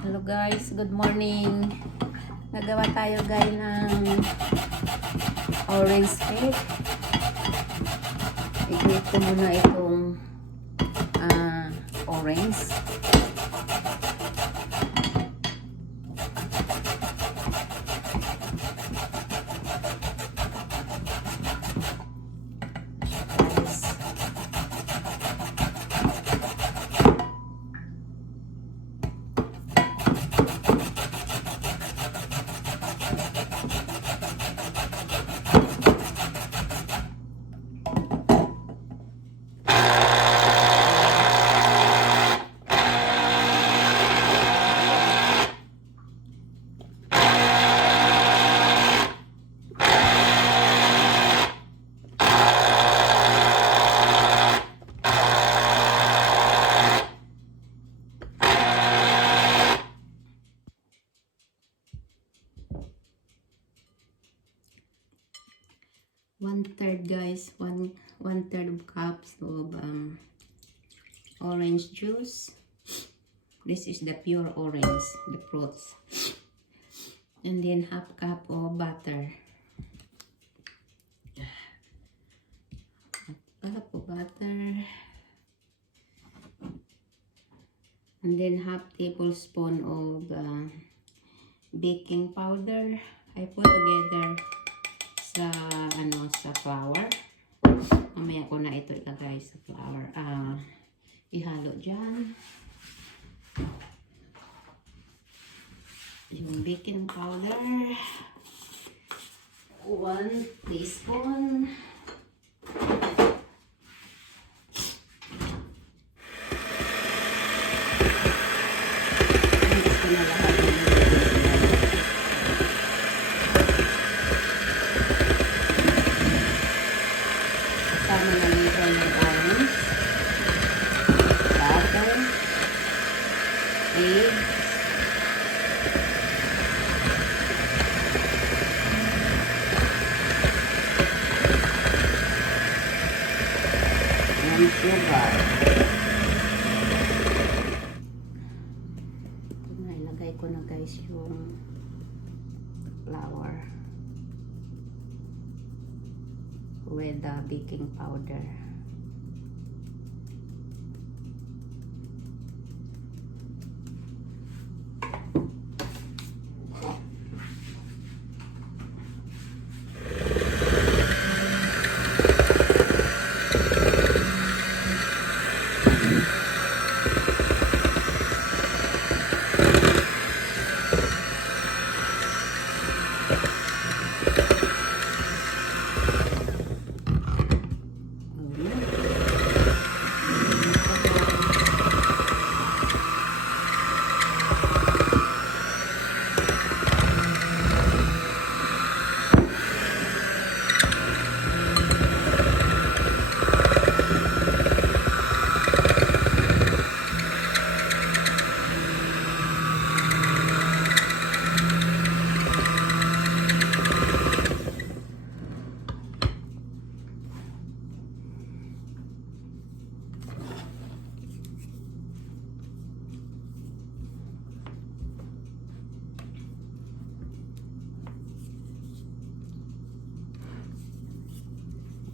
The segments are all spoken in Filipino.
Hello guys, good morning. Nagawa tayo guys ng orange cake. I-grate ko muna itong orange. One-third guys, one-third of cups of orange juice. This is the pure orange, the fruits. And then half cup of butter. Half of butter. And then half tablespoon of baking powder. I put together sa flour. Mamaya ko na ito ilagay sa flour. Ihalo dyan. Yung baking powder. 1 teaspoon. Mix ko na lahat. Kasama na nito ng orange, butter, eggs, and sugar. Ito na, ilagay ko na guys yung flour with the baking powder.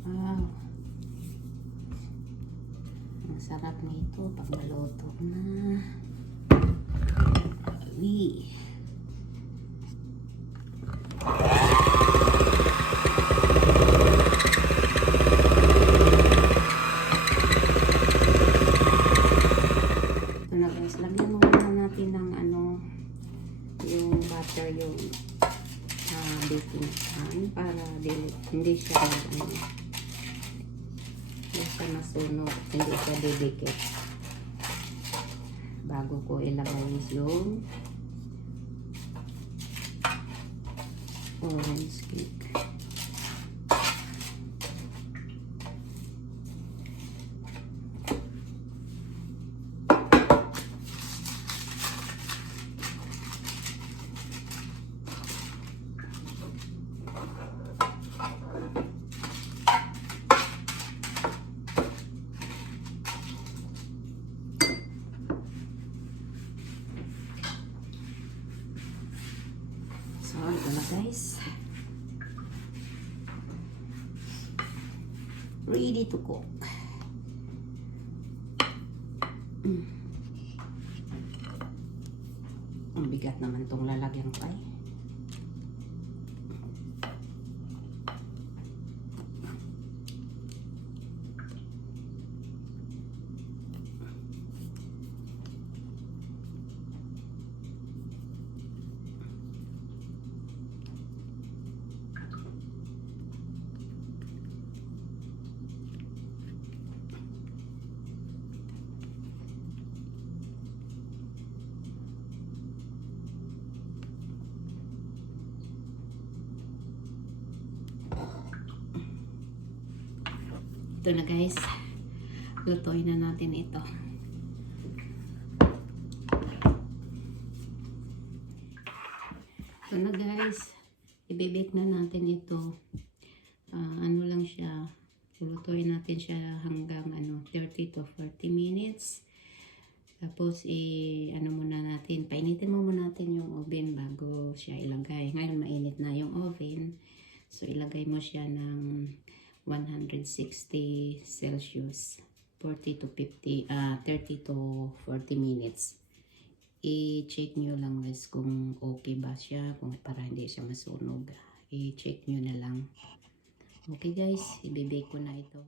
Wow. Ang sarap nito pag naluto na. Uy. Ito na guys, lagyan muna natin ng yung butter, yung baking pan para hindi siya masunog, hindi siya didikit bago ko ilagay yung orange cake. guys. Ready to cook. Ang bigat naman tong lalagyan ko ay. Ito na guys, lutuin na natin ito. Ito na guys, ibibake na natin ito. Ano lang siya, lutuin natin siya hanggang 30 to 40 minutes. Tapos ano muna natin, painitin mo muna natin yung oven bago siya ilagay. Ngayon mainit na yung oven, so ilagay mo siya ng 160 Celsius, 30 to 40 minutes. I-check nyo lang guys kung okay ba siya, kung para hindi siya masunog. I-check nyo na lang. Okay guys, ibibake ko na ito.